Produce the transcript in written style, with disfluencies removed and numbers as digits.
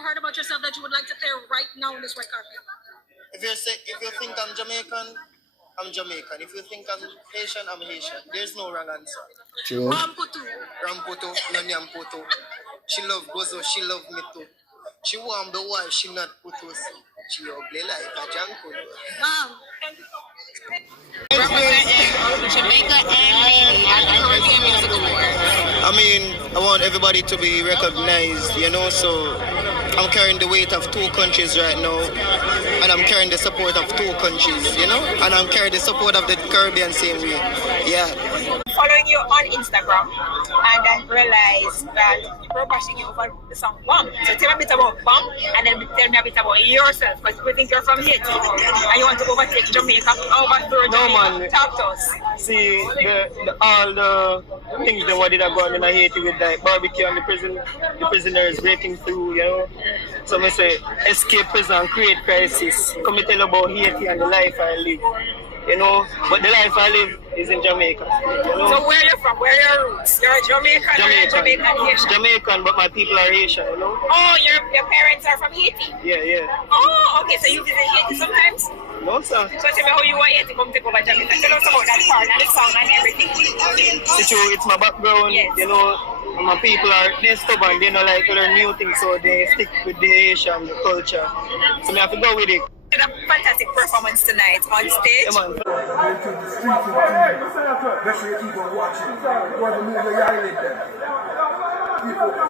you heard about yourself that you would like to play right now on this red carpet? If you think I'm Jamaican, I'm Jamaican. If you think I'm Haitian, I'm Haitian. There's no wrong answer. True. Ramputu. Ramputo, no Nyamputo. She love Gozo, she love me too. She want the wife, she not putus. She ugly like a janko. Wow. Representing Jamaica and Haiti at the Caribbean Music Awards. I mean, I want everybody to be recognized, you know, so I'm carrying the weight of two countries right now, and I'm carrying the support of two countries, you know, and I'm carrying the support of the Caribbean same way, yeah. Following you on Instagram, and I realized that people are bashing you over the song Bum. So tell me a bit about Bum, and then tell me a bit about yourself, because people think you're from Haiti, and you want to overtake Jamaica, overthrow Jamaica. Man. Talk to us. See, all the things that what did I go on in Haiti with like barbecue and the prisoners breaking through, you know. So I say, escape prison, create crisis. Come and tell about Haiti and the life I live. You know, but the life I live is in Jamaica. You know? So where are you from? Where are your roots? You're a Jamaican or a Jamaican Haitian? Jamaican, but my people are Haitian, you know? Oh, your parents are from Haiti? Yeah. Oh, okay, so you visit Haiti sometimes? No, sir. So tell me how you want Haiti come take over Jamaica. Tell us about that part and the song and everything. It's my background, yes. You know, my people they're stubborn, they don't like to learn new things, so they stick with the Haitian culture. So I have to go with it. A fantastic performance tonight on stage. Yeah, man. Make sure you keep on watching.